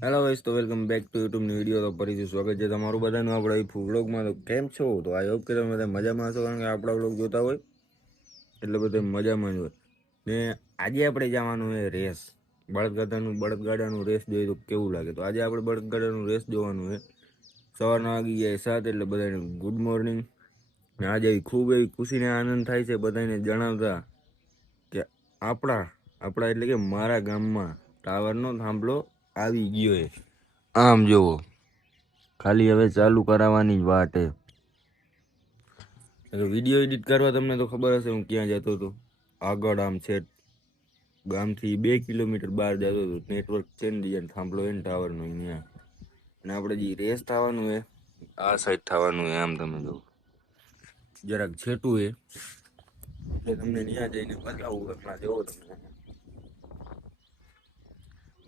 Hello guys, તો welcome back to યુટ્યુબની video. તો ફરીથી સ્વાગત છે તમારું બધાનું આપણા વ્લોગમાં. તો કેમ છો? તો આઈ હોપ કે તમે બધા મજામાં હશો, કારણ કે આપણા વ્લોગ જોતા હોય એટલે બધા મજામાં જ હોય. ને આજે આપણે જવાનું છે રેસ, બળદગાડાનું રેસ જોઈએ તો કેવું લાગે. તો આજે આપણે બળદગાડાનું રેસ જોવાનું છે. સવારના વાગી ગયા 7 એટલે બધાને ગુડ મોર્નિંગ. ને આજે ખૂબ એવી ખુશીને આનંદ થાય છે બધાને જણાવતા કે આપણા એટલે કે મારા ગામમાં ટાવરનો થાંભલો આવી ગયો છે. આમ જોવો, ખાલી હવે ચાલુ કરાવવાની જ વાત છે. વિડીયો એડિટ કરવા તમને તો ખબર હશે હું ક્યાં જતો હતો. આગળ આમ છે, ગામથી 2 કિલોમીટર બહાર જતો હતો. નેટવર્ક છે ને જ્યાં થાંભલો છે ને ટાવરનો અહીંયા. અને આપણે જે રેસ થવાનું છે આ સાઈડ થવાનું છે. આમ તમે જો જરાક છેટું છે એટલે તમને ત્યાં જઈને બતાવું. હમણાં જોવો તમે,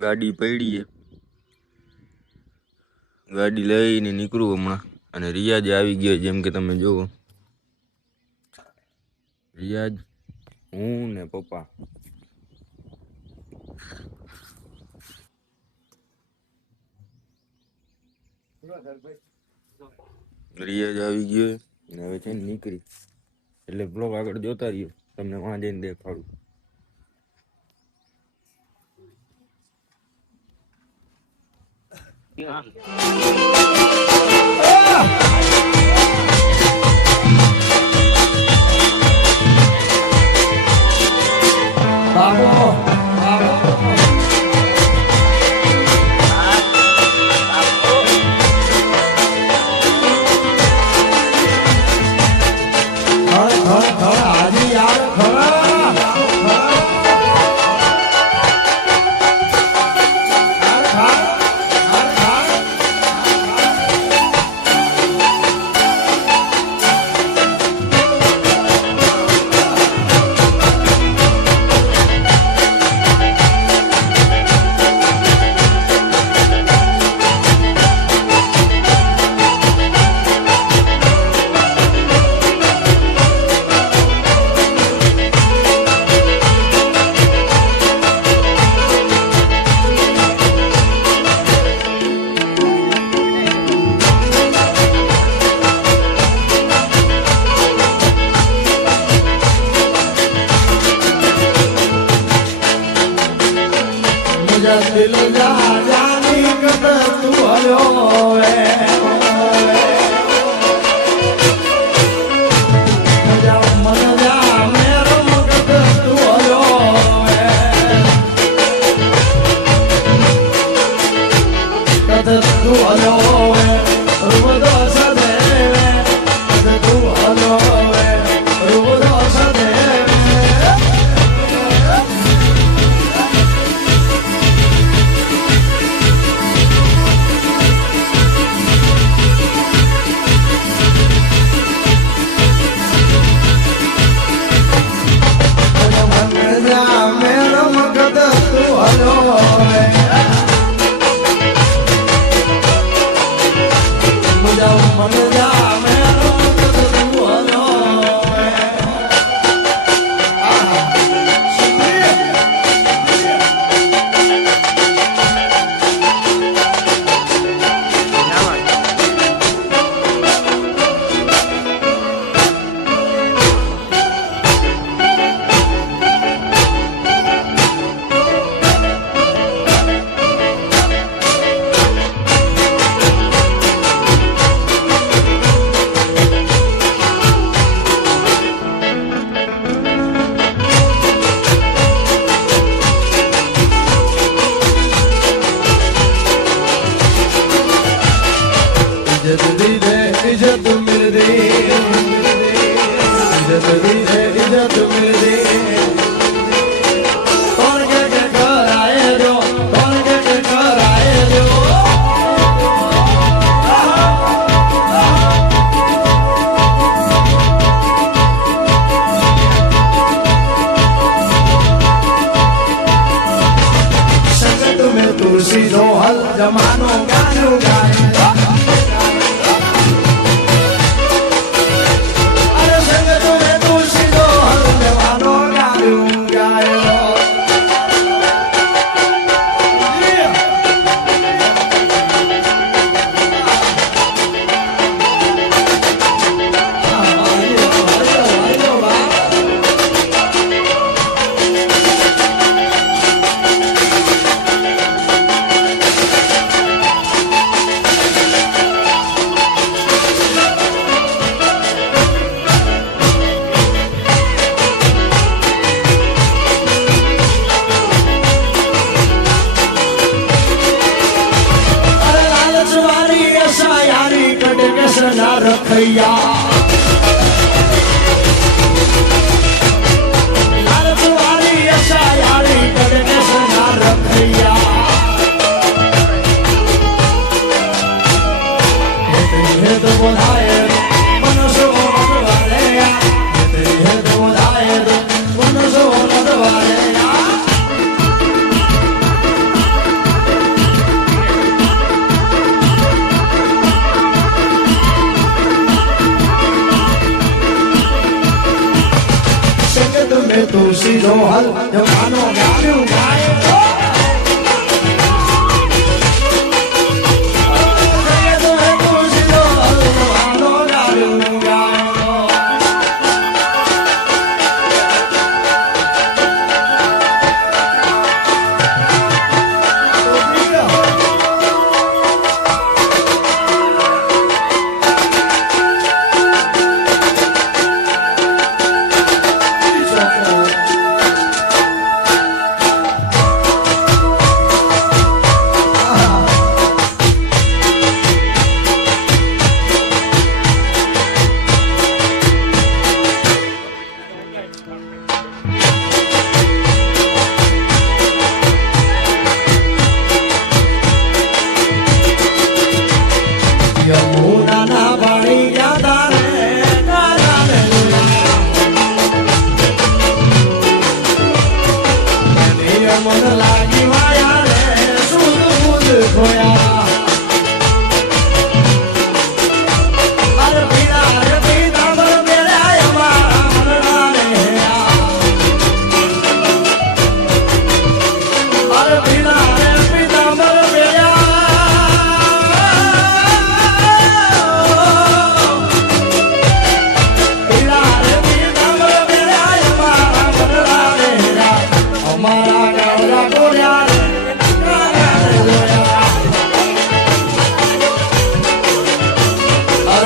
ગાડી પડી છે, ગાડી લઈને નીકળું હમણાં. અને રિયાજ આવી ગયો, જેમ કે તમે જુઓ. રિયાજ, હું ને પપ્પા. રિયાજ આવી ગયો ને હવે છે ને નીકળી. એટલે બ્લોગ આગળ જોતા રહ્યો, તમને વાં જઈને દેખાડું. दिल जा जानी कद तू हलो वे जा मन जा मेरो कद तू हलो वे कद तू हलो वे रुवदो सदे कद तू हलो वे रुवदो सदे इज्जत मिलदी इज्जत मिलदी कौन के कराए जो कौन के कराए जो संगत में तुलसी जो हल जमानो गानो गाए રખૈયા લાલચવાળી અસાયાળી ગણેશના રખૈયા હેત બોલાય મનસો નદવાળ્યા હેત બોલાય મનસો નદવાળ્યા તું સીધો હલ જવાનો ગાડ્યું ગાય તું સીધો હલ જવાનો ગાડ્યું ગાય યમુનાના પાણી ગયા મન લાગી વાયા રે સુધ બુધ ખોયા અરે પીડા બર મેળ્યા અમારા મનના અરે પીડા બર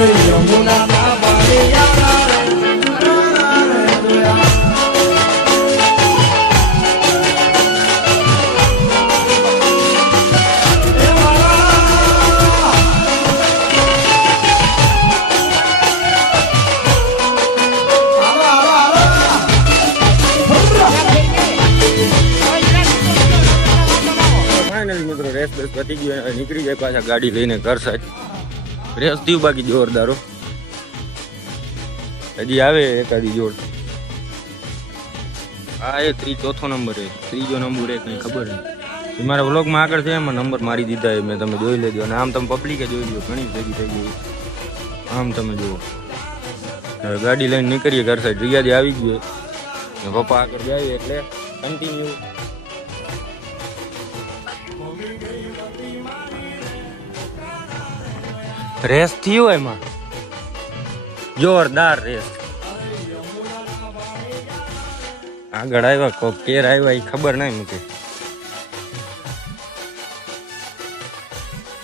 યમુના ના પાણી યાર ફાઇનલી મિત્રો રેસ પતી ગયો અને નીકળી જાય પાછા ગાડી લઈને ઘર સાઈડ રેસ થયું બાકી જોરદારો હજી આવે એકાદી જોડ હા એ ચોથો નંબર છે ત્રીજો નંબર એ કંઈ ખબર નહીં મારા વ્લોગમાં આગળ છે એમાં નંબર મારી દીધા એ મેં તમે જોઈ લેજો અને આમ તમે પબ્લિકે જોઈ લો ઘણી ભેગી થઈ ગઈ આમ તમે જુઓ હવે ગાડી લઈને નીકળીએ ઘર સાઈડ રિયાદી આવી ગયો ને પપ્પા આગળ જાય એટલે કન્ટિન્યુ રેસ થયો એમાં જોરદાર રેસ આગળ આવ્યા કોક કેર આવ્યા એ ખબર નહીં મૂકે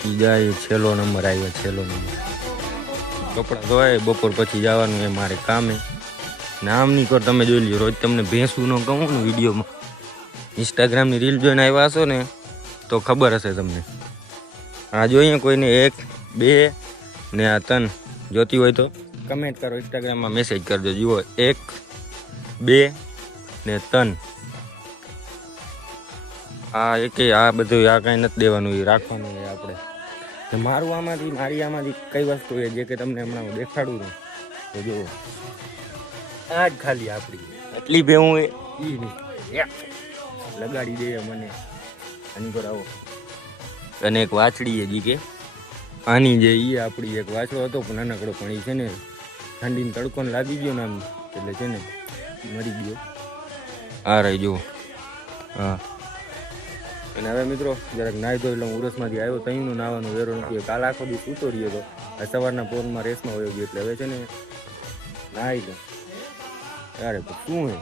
બીજા છેલ્લો નંબર આવ્યો છેલ્લો નંબર કપડાં ધોવાય બપોર પછી જવાનું એ મારે કામે નામ નહીં કર તમે જોઈ લ્યો રોજ તમને ભેંસું ન કહું ને વિડીયોમાં ઇન્સ્ટાગ્રામની રીલ જોઈને આવ્યા હશો ને તો ખબર હશે તમને આ જોઈએ કોઈને 1 2 ને આ 3 જોતી હોય તો કમેન્ટ કરો ઇન્સ્ટાગ્રામમાં મેસેજ કરજો જુઓ 1 2 ને 3 આ એકે આ બધું આ કાંઈ નથી દેવાનું એ રાખવાનું એ આપણે મારું આમાંથી મારી આમાંથી કઈ વસ્તુ એ જે કે તમને હમણાં દેખાડું ને તો જુઓ આ જ ખાલી આપણી એટલી ભેવું એ નહીં લગાડી દે મને આની પર આવો અને એક વાછડી જી કે આની જે એ આપણી એક વાછડો હતો પણ નાનકડો પણ એ છે ને ઠંડીને તડકોને લાગી ગયો ને આમ એટલે છે ને મરી ગયો આ રહી જુઓ હા અને હવે મિત્રો જરાક નાહી ધોઈ લઉં ઉરસમાંથી આવ્યો તહીંનું નાવાનું વેરો નથી કાલ આખો દી સૂતો રહ્યો હતો આ સવારના પોરમાં રેસમાં વયો ગયો એટલે હવે છે ને નાહી દઉં યારે તો શું હે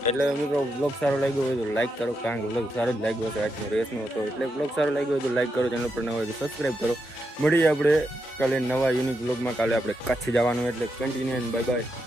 એટલે મિત્રો બ્લોગ સારો લાગ્યો હોય તો લાઈક કરો કારણ કે બ્લોગ સારો જ લાગ્યો હતો આજનો રેસનો હતો એટલે બ્લોગ સારો લાગ્યો હોય તો લાઈક કરો ચેનલ પર ન હોય તો સબસ્ક્રાઈબ કરો મળીએ આપણે કાલે નવા યુનિક બ્લોગમાં કાલે આપણે કચ્છ જવાનું એટલે કન્ટિન્યુ બાય બાય